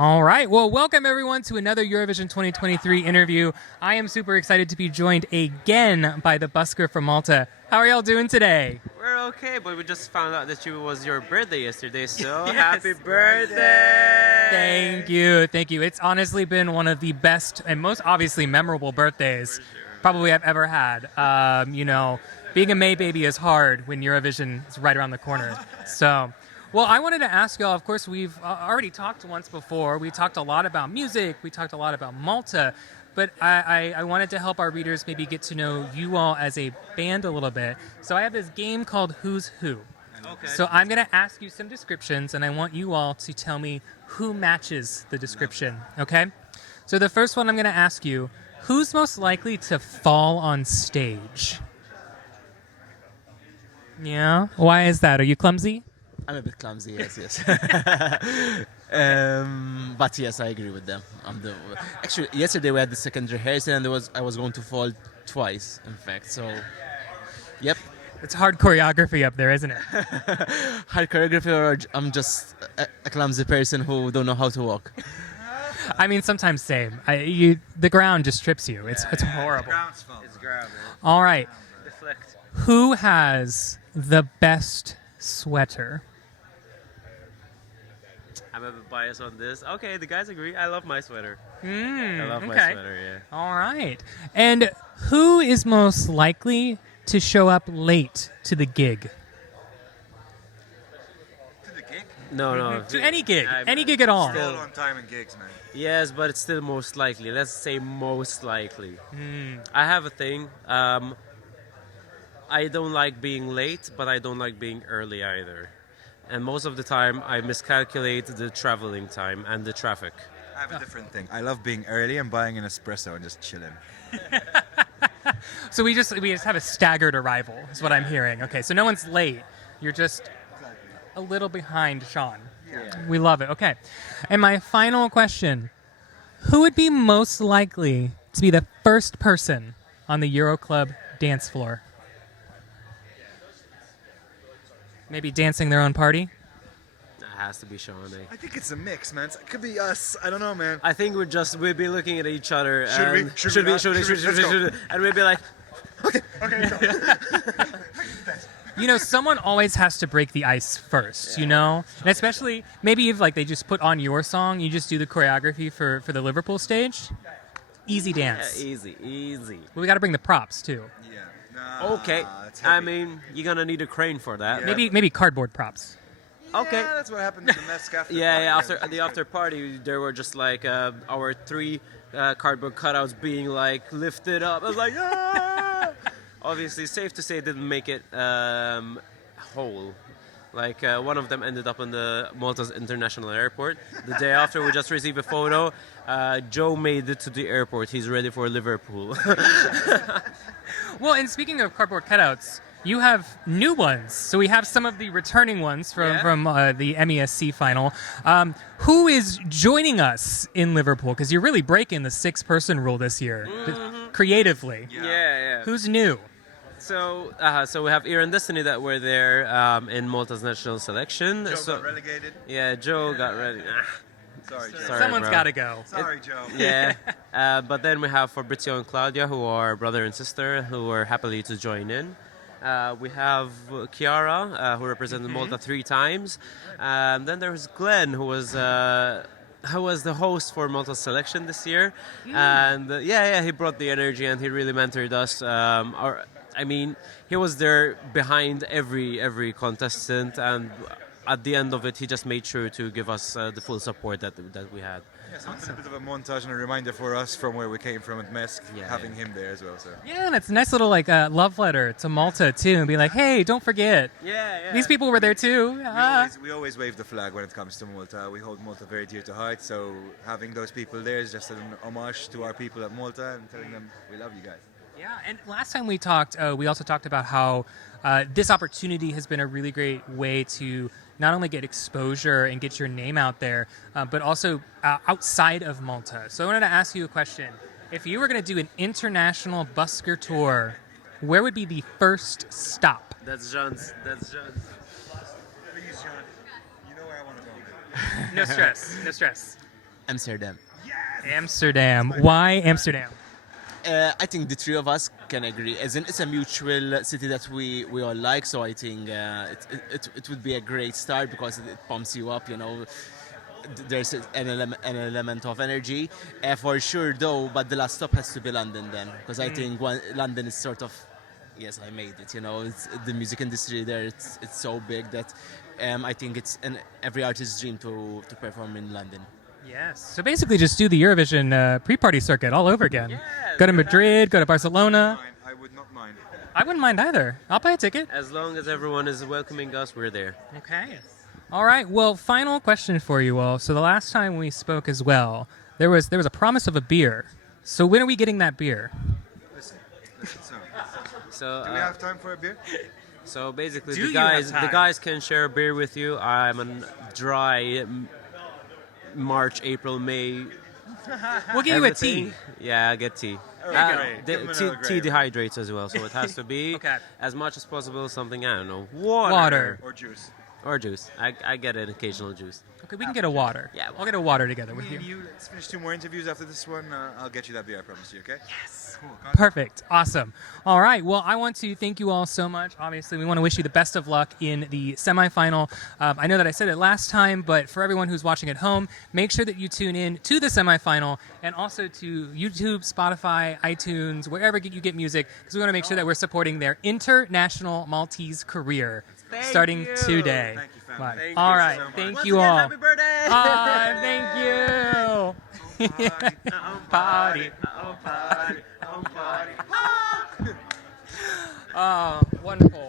All right. Well, welcome everyone to another Eurovision 2023 interview. I am super excited to be joined again by the Busker from Malta. How are y'all doing today? We're okay, but we just found out that it was your birthday yesterday, so Yes. happy birthday! Thank you. Thank you. It's honestly been one of the best and most obviously memorable birthdays probably I've ever had. Being a May baby is hard when Eurovision is right around the corner. So... Well, I wanted to ask y'all, of course, we've already talked once before. We talked a lot about music. We talked a lot about Malta. But I wanted to help our readers maybe get to know you all as a band a little bit. So I have this game called Who's Who. Okay. So I'm going to ask you some descriptions, and I want you all to tell me who matches the description, okay? So the first one I'm going to ask you, who's most likely to fall on stage? Yeah? Why is that? Are you clumsy? I'm a bit clumsy, yes. But yes, I agree with them. Actually, yesterday we had the second rehearsal, and I was going to fall twice, in fact. So, yep. It's hard choreography up there, isn't it? Hard choreography, or I'm just a clumsy person who don't know how to walk. I mean, sometimes same. The ground just trips you. It's horrible. It's ground. All right. Deflect. Who has the best sweater? I'm a bit biased on this. Okay, the guys agree. I love my sweater. I love my sweater, yeah. All right. And who is most likely to show up late to the gig? To the gig? No. To any gig. I'm- Any gig at all. Still on time in gigs, man. Yes, but it's still most likely. Let's say most likely. I have a thing. I don't like being late, but I don't like being early either. And most of the time, I miscalculate the traveling time and the traffic. I have a different thing. I love being early and buying an espresso and just chilling. So we just have a staggered arrival, is what I'm hearing. Okay, so no one's late. You're just a little behind Sean. Yeah. We love it. Okay. And my final question, who would be most likely to be the first person on the Euroclub dance floor? Maybe dancing their own party? It has to be Sean. I think it's a mix, man. It could be us. I don't know, man. I think we'll be looking at each other. Should we? and Should we not? Should we? Let's go. And we'll be like, Okay. Someone always has to break the ice first, And especially, maybe if they just put on your song, you just do the choreography for the Liverpool stage. Easy dance. yeah, easy. But we got to bring the props, too. Yeah. Nah, Okay. it's I heavy. mean, you're gonna need a crane for that. Yeah. Maybe cardboard props. Okay. Yeah, that's what happened to the Mesk after. Yeah. party. After the after party, there were just our three cardboard cutouts being lifted up. I was like, ah! Obviously, safe to say, it didn't make it whole. One of them ended up in the Malta's International Airport. The day after, we just received a photo. Joe made it to the airport. He's ready for Liverpool. Well, and speaking of cardboard cutouts, you have new ones. So we have some of the returning ones from the MESC final. Who is joining us in Liverpool? Because you're really breaking the 6-person rule this year, creatively. Yeah. Who's new? So we have Ear and Destiny that were there in Malta's national selection. Joe So got relegated. yeah, Joe got ready. Sorry, Joe. Sorry, Someone's bro. got to go. Sorry, Joe. Yeah, but then we have Fabrizio and Claudia, who are brother and sister, who were happily to join in. We have Chiara, who represented Malta 3 times. Then there's Glenn, who was the host for Malta's selection this year. And he brought the energy and he really mentored us. He was there behind every contestant, and at the end of it, he just made sure to give us the full support that we had. Yeah, so it's a bit of a montage and a reminder for us from where we came from at Mesk, Yeah, having him there as well. So. Yeah, and it's a nice little love letter to Malta, too, and be like, hey, don't forget. Yeah. These people were there, too. We always wave the flag when it comes to Malta. We hold Malta very dear to heart, so having those people there is just an homage to our people at Malta and telling them we love you guys. Yeah, and last time we talked, we also talked about how this opportunity has been a really great way to not only get exposure and get your name out there, but also outside of Malta. So I wanted to ask you a question. If you were going to do an international busker tour, where would be the first stop? That's John's. Please, John. You know where I want to go. No stress. Amsterdam. Amsterdam. Why Amsterdam? I think the three of us can agree. As in, it's a mutual city that we all like. So I think it would be a great start because it pumps you up. There's an element of energy for sure, though. But the last stop has to be London then, because I think London is sort of, yes, I made it. It's the music industry there. It's so big that I think it's every artist's dream to perform in London. Yes. So basically, just do the Eurovision pre-party circuit all over again. Yeah, Go to Madrid. Go to Barcelona. I would not mind. I wouldn't mind either. I'll buy a ticket. As long as everyone is welcoming us, we're there. Okay. All right. Well, final question for you all. So the last time we spoke as well, there was a promise of a beer. So when are we getting that beer? Listen. So Do we have time for a beer? so basically, Do the you have guys time? can share a beer with you. I'm on dry March, April, May. We'll give you a everything. tea. Yeah, I get tea. great. Give him Tea another grade. dehydrates as well, so it has to be Okay. as much as possible something, I don't know, water. Water. Or juice? Or juice. I get an occasional juice. Okay, we can get a water. Yeah, I'll get a water together with Me and you. you, let's finish 2 more interviews after this one. I'll get you that beer, I promise you, okay? Cool. Perfect. Awesome. All right. Well, I want to thank you all so much. Obviously, we want to wish you the best of luck in the semifinal. I know that I said it last time, but for everyone who's watching at home, make sure that you tune in to the semifinal and also to YouTube, Spotify, iTunes, wherever you get music, because we want to make sure that we're supporting their international Maltese career starting you. today. Thank you, family. Right. Thank All you right. so much. Thank Once you again, all. happy birthday! Thank you. Party. Oh, party. Oh, party. Oh, wonderful.